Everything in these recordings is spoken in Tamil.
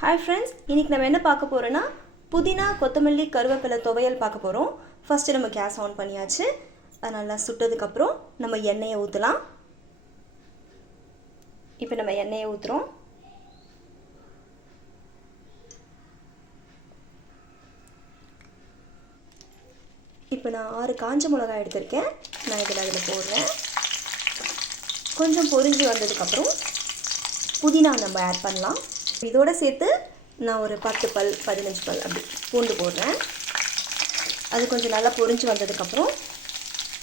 ஹாய் ஃப்ரெண்ட்ஸ் இன்றைக்கி நம்ம என்ன பார்க்க போகிறோன்னா புதினா கொத்தமல்லி கருவேப்பிலை துவையல் பார்க்க போகிறோம் ஃபஸ்ட்டு நம்ம கேஸ் ஆன் பண்ணியாச்சு. அது நல்லா சுட்டதுக்கப்புறம் நம்ம எண்ணெயை ஊற்றலாம் இப்போ நம்ம எண்ணெயை ஊற்றுறோம் இப்போ நான் ஆறு காஞ்ச மிளகாய் எடுத்திருக்கேன். நான் இதில் அதில் போடுறேன். கொஞ்சம் பொரிஞ்சு வந்ததுக்கப்புறம் புதினா நம்ம ஆட் பண்ணலாம். இதோட சேர்த்து நான் ஒரு பத்து பல் பதினஞ்சு பல் அப்படி பூண்டு போடுறேன். அது கொஞ்சம் நல்லா பொரிஞ்சு வந்ததுக்கப்புறம்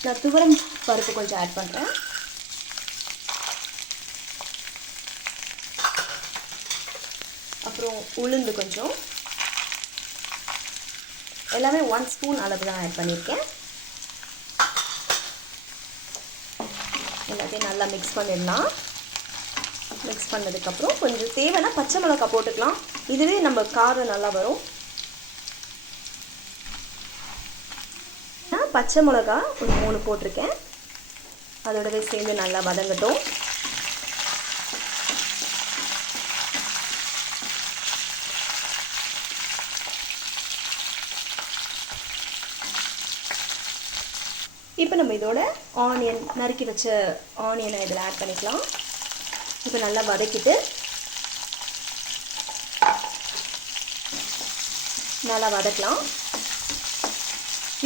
நான் துவரம் பருப்பு கொஞ்சம் ஆட் பண்ணுறேன் அப்புறம் உளுந்து கொஞ்சம். எல்லாமே ஒன் ஸ்பூன் அளவு தான் ஆட் பண்ணியிருக்கேன். எல்லாத்தையும் நல்லா மிக்ஸ் பண்ணிடலாம். மிக்ஸ் பண்ணதுக்கப்புறம் கொஞ்சம் தேவைன்னா பச்சை மிளகா போட்டுக்கலாம். இதுவே நம்ம காரம் நல்லா வரும். நான் பச்சை மிளகா ஒரு மூணு போட்டிருக்கேன். அதோடவே சேர்ந்து நல்லா வதங்கட்டும். இப்போ நம்ம இதோட ஆனியன் நறுக்கி வச்ச ஆனியனை இதில் ஆட் பண்ணிக்கலாம். இப்போ நல்லா வதக்கிட்டு நல்லா வதக்கலாம்.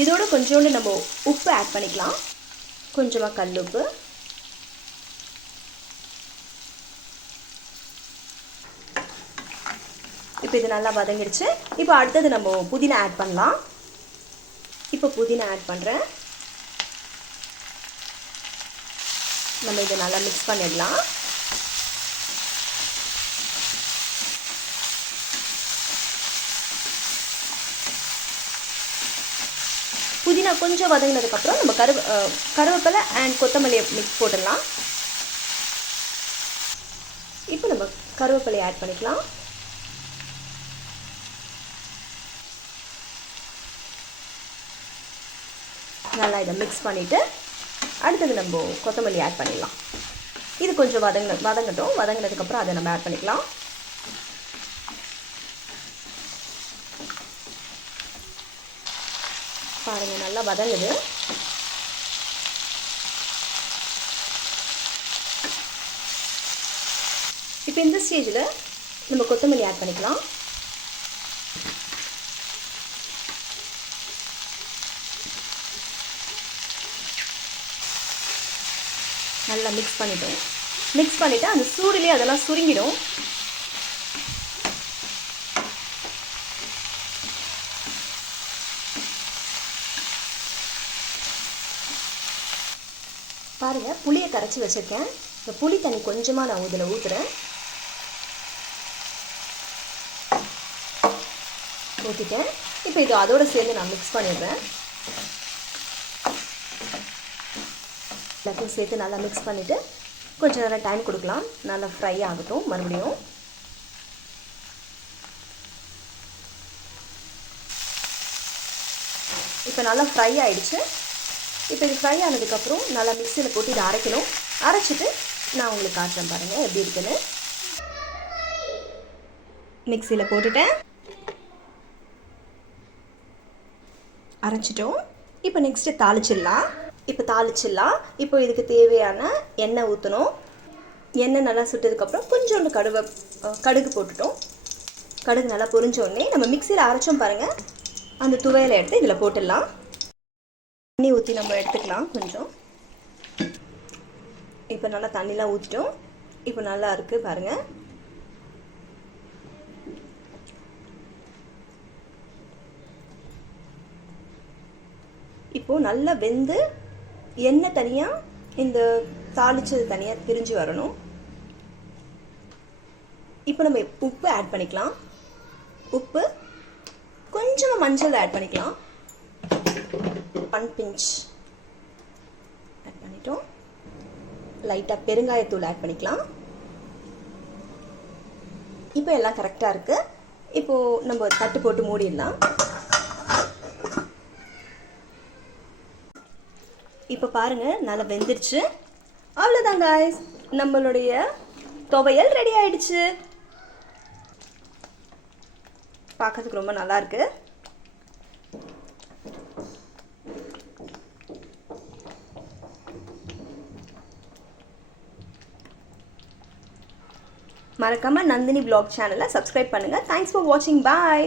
இதோட கொஞ்சோண்டு நம்ம உப்பு ஆட் பண்ணிக்கலாம். கொஞ்சமாக கல் உப்பு இப்போ இது நல்லா வதங்கிடுச்சு. இப்போ அடுத்தது நம்ம புதினா ஆட் பண்ணலாம். இப்போ புதினா ஆட் பண்ணுறேன் நம்ம இதை நல்லா மிக்ஸ் பண்ணிடலாம். புதினா கொஞ்சம் வதங்கினதுக்கப்புறம் நம்ம கருவ கருவேப்பிலை அண்ட் கொத்தமல்லியை மிக்ஸ் போட்டுடலாம். இப்போ நம்ம கருவேப்பிலையை ஆட் பண்ணிக்கலாம். நல்லா இதை மிக்ஸ் பண்ணிவிட்டு அடுத்தது நம்ம கொத்தமல்லி ஆட் பண்ணிடலாம். இது கொஞ்சம் வதங்க வதங்கட்டும். வதங்கினதுக்கப்புறம் அதை நம்ம ஆட் பண்ணிக்கலாம். பாருங்கள் நல்லா வதங்குது. இப்போ இந்த ஸ்டேஜில் நம்ம கொத்தமல்லி ஆட் பண்ணிக்கலாம். நல்லா மிக்ஸ் பண்ணிட்டோம். மிக்ஸ் பண்ணிவிட்டு அந்த சூடுலேயே அதெல்லாம் சுருங்கிடும். பாருங்கள் புளியை கரைச்சி வச்சுருக்கேன். இந்த புளி தண்ணி கொஞ்சமாக நான் இதில் ஊற்றுறேன் ஊற்றிட்டேன் இப்போ இது அதோடு சேர்ந்து நான் மிக்ஸ் பண்ணிடுறேன். எல்லாத்தையும் சேர்த்து நல்லா மிக்ஸ் பண்ணிவிட்டு கொஞ்சம் நேரம் டைம் கொடுக்கலாம். நல்லா ஃப்ரை ஆகட்டும் மறுபடியும். இப்போ நல்லா ஃப்ரை ஆயிடுச்சு. இப்போ இது ஃப்ரை ஆனதுக்கப்புறம் நல்லா மிக்சியில் போட்டு இதை அரைக்கணும். அரைச்சிட்டு நான் உங்களுக்கு காட்டுறேன் பாருங்கள் எப்படி இருக்குன்னு. மிக்சியில் போட்டுட்டேன். அரைச்சிட்டோம். இப்போ நெக்ஸ்ட்டு தாளிச்சிடலாம். இப்போ தாளிச்சிடலாம். இப்போ இதுக்கு தேவையான எண்ணெய் ஊற்றணும் எண்ணெய் நல்லா சுட்டதுக்கப்புறம் கொஞ்சோண்டு கடுவை கடுகு போட்டுட்டோம். கடுகு நல்லா பொரிஞ்சோடனே நம்ம மிக்சியில் அரைச்சோம் பாருங்கள் அந்த துவையில் எடுத்து இதில் போட்டுடலாம். தண்ணி ஊற்றி நம்ம எடுத்துக்கலாம் கொஞ்சம். இப்போ நல்லா தண்ணிலாம் ஊற்றிட்டோம் இப்போ நல்லா இருக்குது பாருங்கள் இப்போது நல்லா வெந்து எண்ணெய் தனியாக இந்த தாளிச்சது தனியாக பிரிஞ்சு வரணும். இப்போ நம்ம உப்பு ஆட் பண்ணிக்கலாம். உப்பு கொஞ்சமாக மஞ்சள் ஆட் பண்ணிக்கலாம். ஒன் பிஞ்ச் ஆட் பண்ணிட்டோம். லைட்டாக பெருங்காயத்தூள் ஆட் பண்ணிக்கலாம். இப்போ எல்லாம் கரெக்டாக இருக்குது இப்போது நம்ம தட்டு போட்டு மூடிடலாம். இப்போ பாருங்கள் நல்லா வெந்துருச்சு. அவ்வளோதாங்க நம்மளுடைய துவையல் ரெடி ஆயிடுச்சு. பார்க்கறதுக்கு ரொம்ப நல்லா மறக்காமல் நந்தினி பிளாக் சேனலை சப்ஸ்கிரைப் பண்ணுங்கள் தேங்க்ஸ் ஃபார் வாட்சிங் பாய்